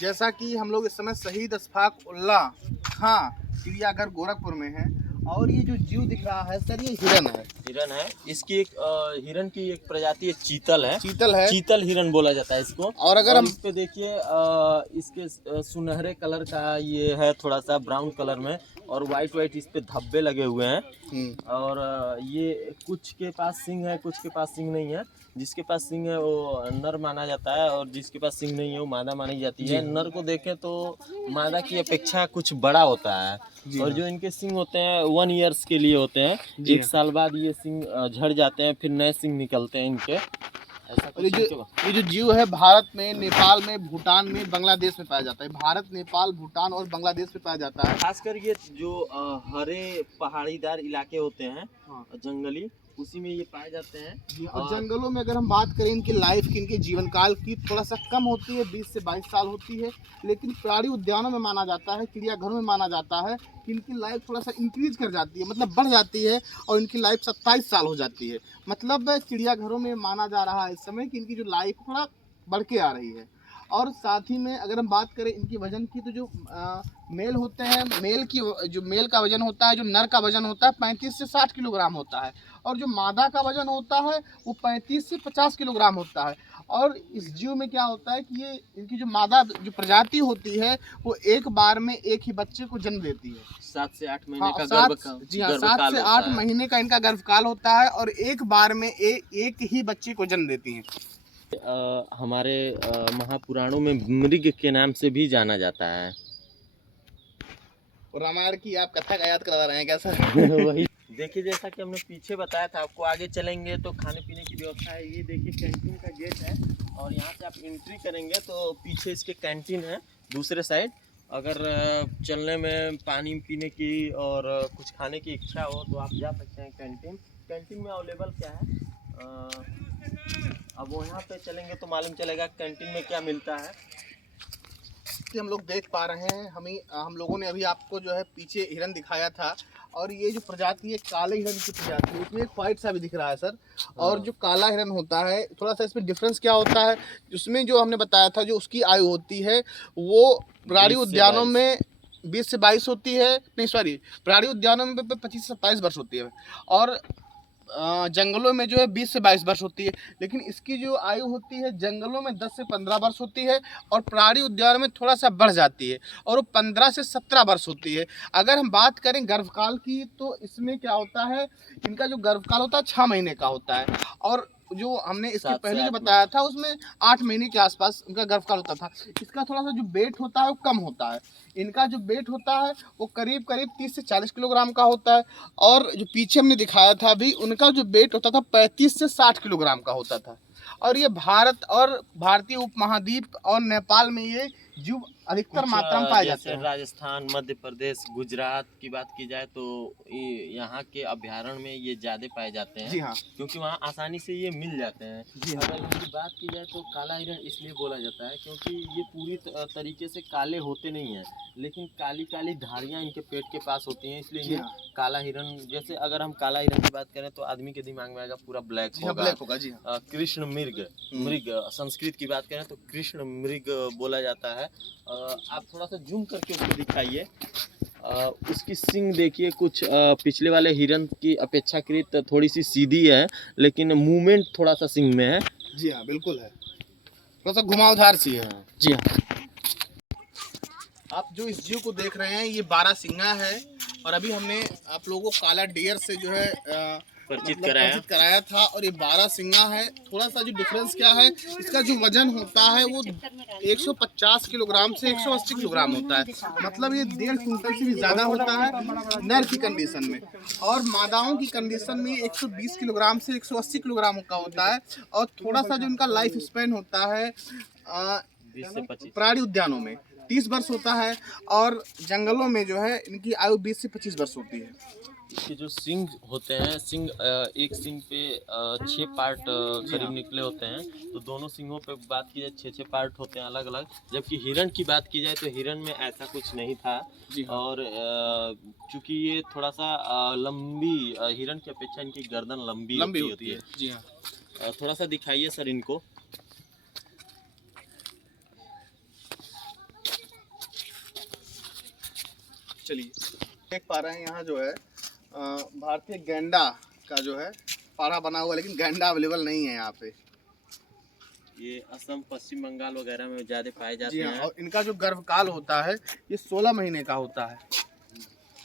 जैसा कि हम लोग इस समय शहीद अशफाक उल्लाह खां चिड़ियाघर गोरखपुर में हैं और ये जो जीव दिख रहा है सर, ये हिरन है। हिरन है। इसकी एक हिरन की एक प्रजाति है, चीतल है। चीतल है। चीतल हिरन बोला जाता है इसको। और अगर हम इस पे देखिए इसके सुनहरे कलर का ये है, थोड़ा सा ब्राउन कलर में, और वाइट इस पे धब्बे लगे हुए हैं। और ये कुछ के पास सिंग है, कुछ के पास सिंग नहीं है। जिसके पास सिंग है वो नर माना जाता है, और जिसके पास सिंग नहीं है वो मादा मानी जाती है। नर को देखें तो मादा की अपेक्षा कुछ बड़ा होता है, और जो इनके सिंग होते हैं 1 ईयर्स के लिए होते हैं। 1 साल बाद ये सिंग झड़ जाते हैं, फिर नए सिंग निकलते हैं इनके। ऐसा ये जो जीव है भारत में, नेपाल में, भूटान में, बांग्लादेश में पाया जाता है। भारत, नेपाल, भूटान और बांग्लादेश में पाया जाता है। खासकर ये जो हरे पहाड़ीदार इलाके होते हैं, जंगली, उसी में ये पाए जाते हैं। और जंगलों में अगर हम बात करें इनकी लाइफ की, इनके जीवन काल की, थोड़ा सा कम होती है, 20 से 22 साल होती है। लेकिन प्राणी उद्यानों में माना जाता है, चिड़ियाघरों में माना जाता है कि इनकी लाइफ थोड़ा सा इंक्रीज कर जाती है, मतलब बढ़ जाती है, और इनकी लाइफ 27 साल हो जाती है। मतलब चिड़ियाघरों में माना जा रहा है इस समय कि इनकी जो लाइफ थोड़ा बढ़ के आ रही है। और साथ ही में अगर हम बात करें इनकी वजन की, तो जो मेल होते हैं, मेल का वजन होता है, जो नर का वजन होता है 35 से 60 किलोग्राम होता है, और जो मादा का वजन होता है वो 35 से 50 किलोग्राम होता है। और इस जीव में क्या होता है कि ये इनकी जो मादा जो प्रजाति होती है वो एक बार में एक ही बच्चे को जन्म देती है। 7 से 8 महीने का गर्भकाल। जी हाँ, 7 से 8 महीने का इनका गर्भकाल होता है, और एक बार में एक ही बच्चे को जन्म देती हैं। हमारे महापुराणों में मृग के नाम से भी जाना जाता है। रामायण की आप कथा का याद करा रहे हैं क्या सर? वही देखिए, जैसा कि हमने पीछे बताया था आपको, आगे चलेंगे तो खाने पीने की व्यवस्था है। ये देखिए कैंटीन का गेट है, और यहाँ से आप एंट्री करेंगे तो पीछे इसके कैंटीन है दूसरे साइड। अगर चलने में पानी पीने की और कुछ खाने की इच्छा हो तो आप जा सकते हैं कैंटीन। कैंटीन में अवेलेबल क्या है, अब वो यहाँ पे चलेंगे तो मालूम चलेगा कैंटीन में क्या मिलता है। हम लोग देख पा रहे हैं, हम लोगों ने अभी आपको जो है पीछे हिरन दिखाया था, और ये जो प्रजाति है काले हिरन की प्रजाति है। इसमें एक व्हाइट सा भी दिख रहा है सर। और जो काला हिरन होता है, थोड़ा सा इसमें डिफरेंस क्या होता है, उसमें जो हमने बताया था जो उसकी आयु होती है वो प्राणी उद्यानों में 20 से 22 होती है, नहीं सॉरी, प्राणी उद्यानों में 25 से 27 वर्ष होती है, और जंगलों में जो है 20 से 22 वर्ष होती है। लेकिन इसकी जो आयु होती है जंगलों में 10 से 15 वर्ष होती है, और प्राणी उद्यान में थोड़ा सा बढ़ जाती है, और वो 15 से 17 वर्ष होती है। अगर हम बात करें गर्भकाल की, तो इसमें क्या होता है, इनका जो गर्भकाल होता है 6 महीने का होता है, और जो हमने इसके पहले जो बताया था उसमें 8 महीने के आसपास उनका गर्भकाल होता था। इसका थोड़ा सा जो वेट होता है वो कम होता है। इनका जो वेट होता है वो करीब 30 से 40 किलोग्राम का होता है, और जो पीछे हमने दिखाया था अभी, उनका जो वेट होता था 35 से 60 किलोग्राम का होता था। और ये भारत और भारतीय उपमहाद्वीप और नेपाल में ये जीव अधिकतर मात्रा में पाए जाते हैं। राजस्थान, मध्य प्रदेश, गुजरात की बात की जाए तो यहाँ के अभ्यारण्य में ये ज्यादा पाए जाते हैं। जी हाँ, क्योंकि वहाँ आसानी से ये मिल जाते हैं। जी हाँ। अगर इनकी बात की जाए तो काला हिरण इसलिए बोला जाता है क्योंकि ये पूरी तरीके से काले होते नहीं हैं, लेकिन काली काली धारियाँ इनके पेट के पास होती हैं, इसलिए काला हिरण। जैसे अगर हम काला हिरण की बात करें तो आदमी के दिमाग में आएगा पूरा ब्लैक होगा। जी हाँ। कृष्ण मृग, संस्कृत की बात करें तो कृष्ण मृग बोला जाता है। आप थोड़ा सा जूम करके उसको दिखाइए। उसकी सिंग देखिए, कुछ पिछले वाले हिरन की अपेक्षाकृत थोड़ी सी सीधी है, लेकिन मूवमेंट थोड़ा सा सिंग में है। जी हाँ, बिल्कुल है, थोड़ा सा घुमावदार सी है। जी हाँ। आप जो इस जीव को देख रहे हैं ये 12 सिंगा है, और अभी हमने आप लोगों को काला डियर से जो है परिचित कराया था, और ये 12 सिंगा है। थोड़ा सा जो डिफरेंस क्या है, इसका जो वजन होता है वो 150 किलोग्राम से 180 किलोग्राम होता है, मतलब ये 1.5 क्विंटल से भी ज़्यादा होता है नर की कंडीशन में, और मादाओं की कंडीशन में 120 किलोग्राम से 180 किलोग्राम का होता है। और थोड़ा सा जो इनका लाइफ स्पेन होता है 20 से 25, प्राणी उद्यानों में 30 वर्ष होता है, और जंगलों में जो है इनकी आयु 20 से 25 वर्ष होती है। इसके जो सिंग होते हैं, सिंग एक सिंग पे 6 पार्ट करीब निकले होते हैं, तो दोनों सिंगों पे बात की जाए 6 पार्ट होते हैं अलग अलग। जबकि हिरन की बात की जाए तो हिरन में ऐसा कुछ नहीं था। और चूंकि ये थोड़ा सा लंबी, हिरन की अपेक्षा इनकी गर्दन लंबी होती है। जी हाँ, थोड़ा सा दिखाइए सर इनको। चलिए देख पा रहे हैं यहाँ जो है भारतीय गैंडा का जो है पारा बना हुआ है, लेकिन गैंडा अवेलेबल नहीं है यहाँ पे। ये असम पश्चिम बंगाल वगैरह में ज़्यादा पाए जाते जी हाँ, हैं। और इनका जो गर्भकाल होता है ये 16 महीने का होता है,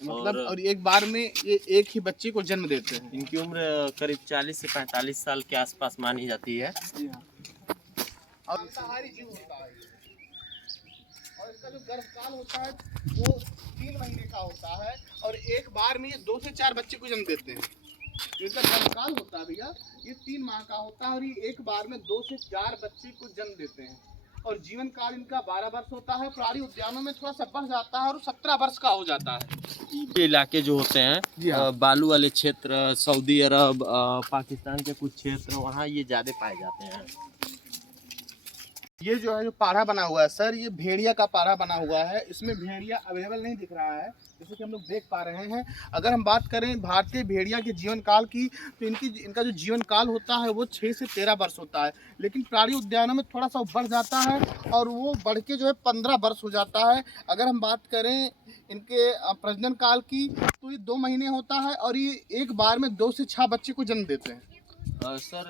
मतलब और एक बार में ये एक ही बच्चे को जन्म देते हैं। इनकी उम्र करीब 40 से 45 साल के आसपास मानी जाती है। जी हाँ, और मांसाहारी जीव होता है और इसका जो गर्भकाल होता है वो 3 महीने का होता है और एक बार में ये 2 से 4 बच्चे को जन्म देते हैं। जो इसका गर्भकाल होता है भैया ये 3 माह का होता है और ये एक बार में 2 से 4 बच्चे को जन्म देते हैं और जीवन काल इनका 12 वर्ष होता है। प्राणी उद्यानों में थोड़ा सा बढ़ जाता है और 17 वर्ष का हो जाता है। ये इलाके जो होते जी हाँ। हैं बालू वाले क्षेत्र, सऊदी अरब, पाकिस्तान के कुछ क्षेत्र, वहाँ ये ज़्यादा पाए जाते हैं। ये जो है जो पारा बना हुआ है सर, ये भेड़िया का पारा बना हुआ है। इसमें भेड़िया अवेलेबल नहीं दिख रहा है जैसे कि हम लोग देख पा रहे हैं। अगर हम बात करें भारतीय भेड़िया के जीवन काल की तो इनका जो जीवन काल होता है वो 6 से 13 वर्ष होता है, लेकिन प्राणी उद्यानों में थोड़ा सा बढ़ जाता है और वो बढ़ के जो है 15 वर्ष हो जाता है। अगर हम बात करें इनके प्रजनन काल की तो ये 2 महीने होता है और ये एक बार में 2 से 6 बच्चे को जन्म देते हैं। सर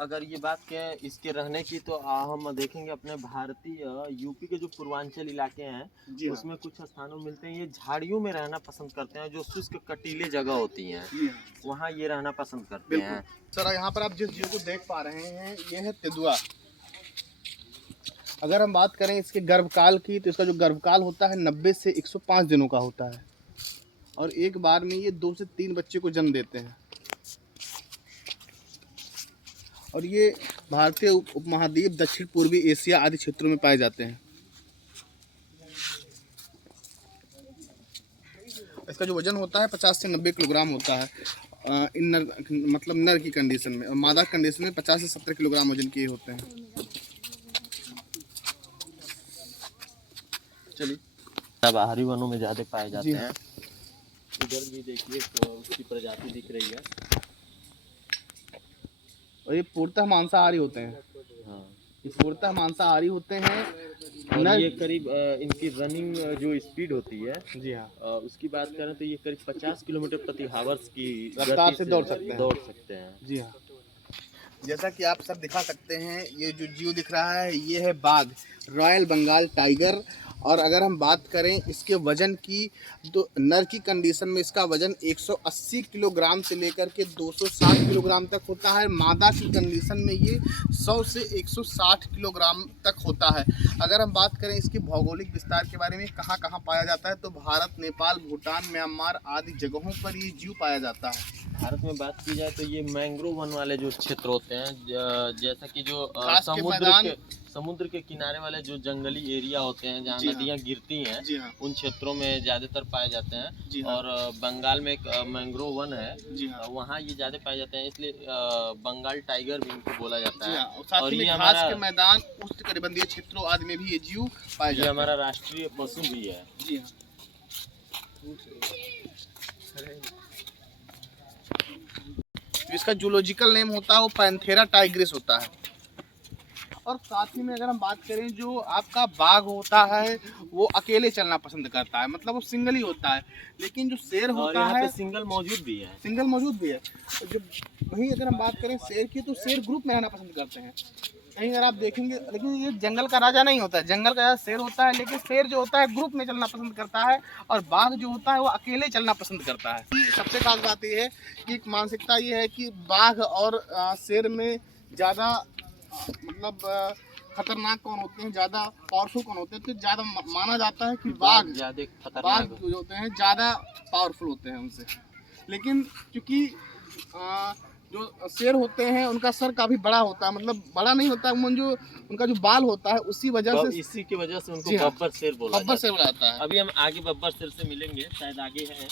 अगर ये बात करें इसके रहने की तो हम देखेंगे अपने भारतीय यूपी के जो पूर्वांचल इलाके हैं जी हाँ। उसमें कुछ स्थानों मिलते हैं ये झाड़ियों में रहना पसंद करते हैं, जो शुष्क कटीले जगह होती हैं जी हाँ। वहाँ ये रहना पसंद करते हैं। सर यहाँ पर आप जिस जीव को देख पा रहे हैं ये है तेंदुआ। अगर हम बात करें इसके गर्भकाल की तो इसका जो गर्भकाल होता है 90 से 105 दिनों का होता है और एक बार में ये 2 से 3 बच्चे को जन्म देते हैं और ये भारतीय उपमहाद्वीप, दक्षिण पूर्वी एशिया आदि क्षेत्रों में पाए जाते हैं। इसका जो वजन होता है 50 से 90 किलोग्राम होता है मतलब नर की कंडीशन में, और मादा कंडीशन में 50 से 70 किलोग्राम वजन के होते हैं। चलिए बाहरी वनों में ज़्यादा पाए जाते जी हैं। इधर भी देखिए तो उसकी प्रजाति दिख रही है और ये पूर्णतः मांसाहारी होते हैं। हाँ। ये पूर्णतः मांसाहारी होते हैं। और ये करीब इनकी रनिंग जो स्पीड होती है जी हाँ, उसकी बात करें तो ये करीब 50 किलोमीटर प्रति हावर्स की रफ्तार से दौड़ सकते हैं। जी हाँ, जैसा कि आप सब दिखा सकते हैं ये जो जीव दिख रहा है ये है बाघ, रॉयल बंगाल टाइगर। और अगर हम बात करें इसके वजन की तो नर की कंडीशन में इसका वजन 180 किलोग्राम से लेकर के 260 किलोग्राम तक होता है। मादा की कंडीशन में ये 100 से 160 किलोग्राम तक होता है। अगर हम बात करें इसके भौगोलिक विस्तार के बारे में कहाँ कहाँ पाया जाता है तो भारत, नेपाल, भूटान, म्यांमार आदि जगहों पर ये जीव पाया जाता है। भारत में बात की जाए तो ये मैंग्रोव वन वाले जो क्षेत्र होते हैं जैसा कि जो समुद्र के किनारे वाले जो जंगली एरिया होते हैं जहाँ नदियाँ गिरती हैं उन क्षेत्रों में ज़्यादातर पाए जाते हैं। और बंगाल में एक मैंग्रोव वन है वहाँ ये ज़्यादा पाए जाते हैं, इसलिए बंगाल टाइगर भी इनको बोला जाता है। और ये घास के मैदान, उष्णकटिबंधीय क्षेत्रों आदि में भी ये जीव पाए जाते हैं। हमारा राष्ट्रीय पशु भी है। जी हाँ। इसका जूलॉजिकल नेम होता है वो पैंथेरा टाइग्रिस होता है। और साथ ही में अगर हम बात करें जो आपका बाघ होता है वो अकेले चलना पसंद करता है, मतलब वो सिंगल ही होता है। लेकिन जो शेर होता है सिंगल मौजूद भी है। जब वहीं अगर हम बात करें शेर की तो शेर ग्रुप में रहना पसंद करते हैं। कहीं अगर आप देखेंगे, लेकिन ये जंगल का राजा नहीं होता है, जंगल का शेर होता है, लेकिन शेर जो होता है ग्रुप में चलना पसंद करता है और बाघ जो होता है वो अकेले चलना पसंद करता है। सबसे खास बात ये है कि मानसिकता ये है कि बाघ और शेर में ज़्यादा मतलब खतरनाक कौन होते हैं, ज़्यादा पावरफुल कौन होते हैं, तो ज़्यादा माना जाता है कि बाघ जो होते हैं ज़्यादा पावरफुल होते हैं उनसे। लेकिन क्योंकि जो शेर होते हैं उनका सर काफ़ी बड़ा होता है, मतलब बड़ा नहीं होता है, जो उनका जो बाल होता है इसी की वजह से उनको बब्बर शेर बोला जाता है। अभी हम आगे बब्बर शेर से मिलेंगे, शायद आगे है।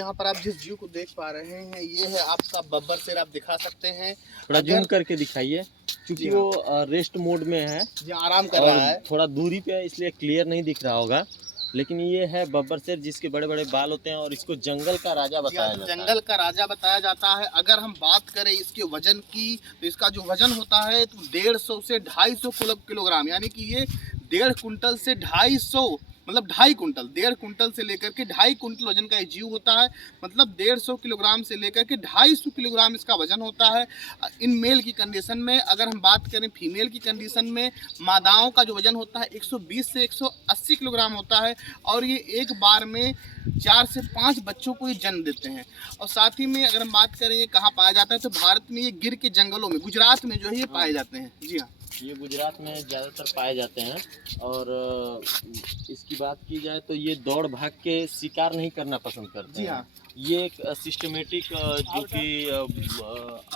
यहाँ पर आप जिस जीव को देख पा रहे हैं ये है आपका बब्बर शेर, आप दिखा सकते हैं। थोड़ा जूम करके दिखाइए क्योंकि वो रेस्ट मोड में है, आराम कर रहा है, थोड़ा दूरी पे है इसलिए क्लियर नहीं दिख रहा होगा। लेकिन ये है बब्बर शेर जिसके बड़े बड़े बाल होते हैं और इसको जंगल का राजा बताया जाता है। जंगल का राजा बताया जाता है। अगर हम बात करें इसके वजन की तो इसका जो वजन होता है तो 150 से 250 किलोग्राम, यानी कि ये 1.5 कुंटल से 250 मतलब 2.5 कुंटल, 1.5 कुंटल से लेकर के 2.5 कुंटल वजन का ये जीव होता है। मतलब 150 किलोग्राम से लेकर के 250 किलोग्राम इसका वजन होता है इन मेल की कंडीशन में। अगर हम बात करें फीमेल की कंडीशन में, मादाओं का जो वजन होता है 120 से 180 किलोग्राम होता है और ये एक बार में 4 से 5 बच्चों को ये जन्म देते हैं। और साथ ही में अगर हम बात करें ये कहाँ पाया जाता है, तो भारत में ये गिर के जंगलों में, गुजरात में जो है ये पाए जाते हैं। जी हाँ, ये गुजरात में ज़्यादातर पाए जाते हैं। और इसकी बात की जाए तो ये दौड़ भाग के शिकार नहीं करना पसंद करते जी हैं। हाँ। ये एक सिस्टमेटिक जो कि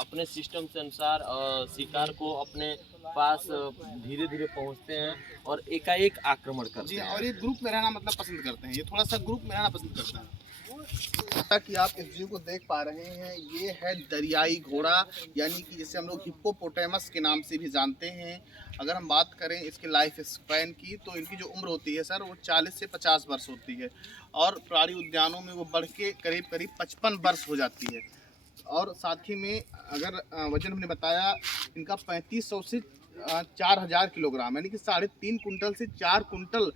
अपने सिस्टम से अनुसार शिकार को अपने पास धीरे धीरे पहुंचते हैं और एकाएक आक्रमण करते जी हैं। और ये ग्रुप में रहना मतलब पसंद करते हैं, ये थोड़ा सा ग्रुप में रहना पसंद करते हैं। जैसा कि आप इस जीव को देख पा रहे हैं, ये है दरियाई घोड़ा, यानी कि जिसे हम लोग हिप्पोपोटेमस के नाम से भी जानते हैं। अगर हम बात करें इसके लाइफ स्पैन की, तो इनकी जो उम्र होती है सर वो 40 से 50 वर्ष होती है और प्राणी उद्यानों में वो बढ़ के करीब करीब 55 वर्ष हो जाती है। और साथ ही में अगर वजन हमने बताया इनका 3500 से 4000 किलोग्राम, यानी कि 3.5 कुंटल से 4 कुंटल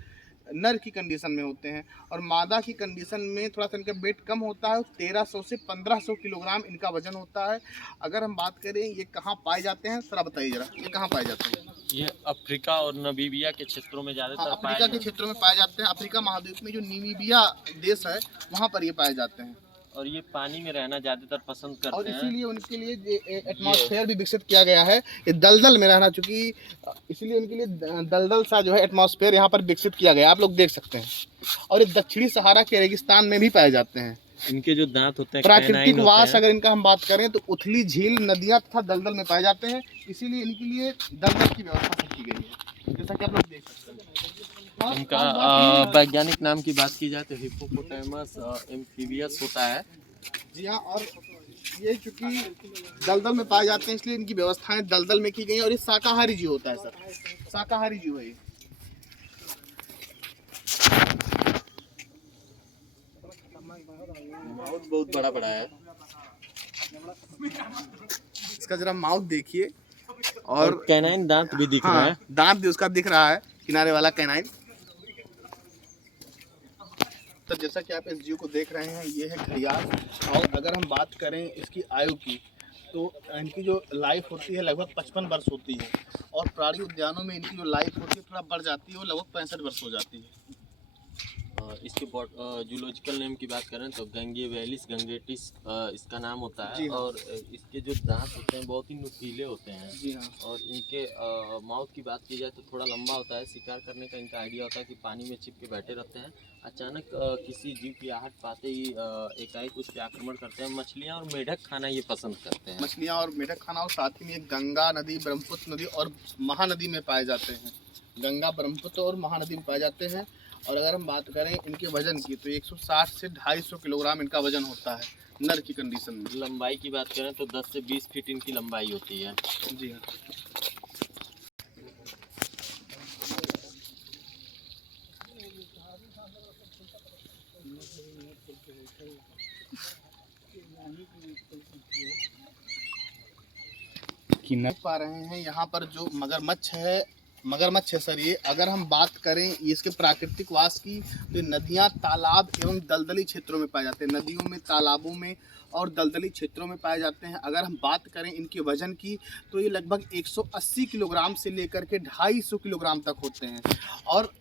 नर की कंडीशन में होते हैं। और मादा की कंडीशन में थोड़ा सा इनका वेट कम होता है, 1300 से 1500 किलोग्राम इनका वजन होता है। अगर हम बात करें ये कहाँ पाए जाते हैं, सर बताइए जरा, ये कहाँ पाए जाते हैं? ये अफ्रीका और नामीबिया के क्षेत्रों में ज़्यादातर हाँ, पाए अफ्रीका के जाते क्षेत्रों में पाए जाते हैं। अफ्रीका महाद्वीप में जो नामीबिया देश है वहाँ पर ये पाए जाते हैं हैं। और ये पानी में रहना ज़्यादातर पसंद और करते हैं। इसीलिए उनके लिए एटमॉस्फेयर भी विकसित किया गया है, ये दलदल में रहना, चूंकि इसीलिए उनके लिए दलदल सा जो है एटमॉस्फेयर यहाँ पर विकसित किया गया है, आप लोग देख सकते हैं। और ये दक्षिणी सहारा के रेगिस्तान में भी पाए जाते हैं। इनके जो दांत होते हैं प्राकृतिक canine होते वास हैं। अगर इनका हम बात करें तो उथली झील, नदियाँ तथा दलदल में पाए जाते हैं, इसीलिए इनके लिए दलदल की व्यवस्था सब की गई है, जैसा कि आप लोग देख सकते हैं। इनका वैज्ञानिक नाम की बात की जाए तो हिप्पोपोटेमस एम्फीबियस होता है। जी हाँ, और ये चूंकि दलदल में पाए जाते हैं इसलिए इनकी व्यवस्थाएं दलदल में की गई हैं। और ये शाकाहारी जीव होता है सर, शाकाहारी जीव है ये। माउथ बहुत बड़ा बड़ा है इसका जरा माउथ देखिए और कैनाइन दांत भी दिख रहा है। दांत भी उसका दिख रहा है, किनारे वाला कैनाइन। तो जैसा कि आप इस जीव को देख रहे हैं, ये है घड़ियाल। और अगर हम बात करें इसकी आयु की, तो इनकी जो लाइफ होती है लगभग 55 वर्ष होती है। और प्राणी उद्यानों में इनकी जो लाइफ होती है थोड़ा बढ़ जाती है, वो लगभग 65 वर्ष हो जाती है। इसके जूलॉजिकल नेम की बात करें तो गंगेवेलिस गंगेटिस इसका नाम होता है। जी हाँ। और इसके जो दांत होते हैं बहुत ही नुकीले होते हैं। जी हाँ। और इनके माउथ की बात की जाए तो थोड़ा लंबा होता है। शिकार करने का इनका आइडिया होता है कि पानी में छिप के बैठे रहते हैं, अचानक किसी जीव की आहट पाते ही एकाएक उस पर आक्रमण करते हैं। मछलियाँ और मेढक खाना ये पसंद करते हैं। मछलियाँ और मेढक खाना, और साथ ही में गंगा नदी, ब्रह्मपुत्र नदी और महानदी में पाए जाते हैं। गंगा, ब्रह्मपुत्र और महानदी में पाए जाते हैं। और अगर हम बात करें इनके वजन की, तो 160 से 250 किलोग्राम इनका वजन होता है नर की कंडीशन में। लंबाई की बात करें तो 10 से 20 फीट इनकी लंबाई होती है। जी हाँ। पा रहे हैं यहाँ पर जो मगरमच्छ है सर ये। अगर हम बात करें इसके प्राकृतिक वास की, तो नदियाँ, तालाब एवं दलदली क्षेत्रों में पाए जाते हैं। नदियों में, तालाबों में और दलदली क्षेत्रों में पाए जाते हैं। अगर हम बात करें इनके वजन की, तो ये लगभग 180 किलोग्राम से लेकर के 250 किलोग्राम तक होते हैं। और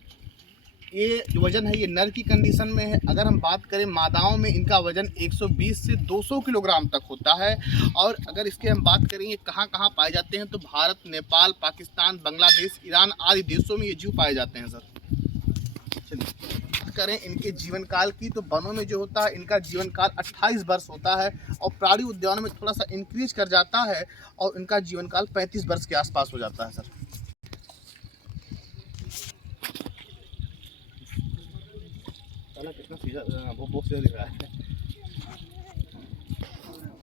ये जो वजन है ये नर की कंडीशन में है। अगर हम बात करें मादाओं में, इनका वजन 120 से 200 किलोग्राम तक होता है। और अगर इसके हम बात करें ये कहाँ कहाँ पाए जाते हैं, तो भारत, नेपाल, पाकिस्तान, बांग्लादेश, ईरान आदि देशों में ये जीव पाए जाते हैं सर। चलिए बात करें इनके जीवन काल की, तो वनों में जो होता है इनका जीवन काल 28 वर्ष होता है। और प्राणी उद्यानों में थोड़ा सा इंक्रीज कर जाता है और इनका जीवन काल 35 वर्ष के आसपास हो जाता है सर। कितना सीधा, वो सीधा दिख रहा है।